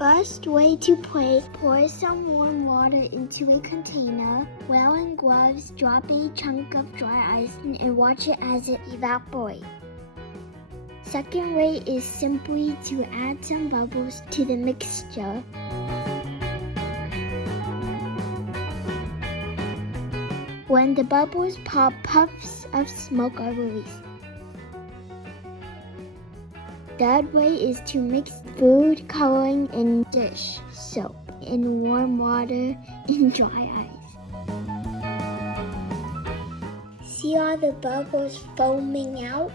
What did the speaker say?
First way to play, pour some warm water into a container. Wearing gloves, drop a chunk of dry ice and watch it as it evaporates. Second way is simply to add some bubbles to the mixture. When the bubbles pop, puffs of smoke are released. Third way is to mix food coloring and dish soap in warm water and dry ice. See all the bubbles foaming out?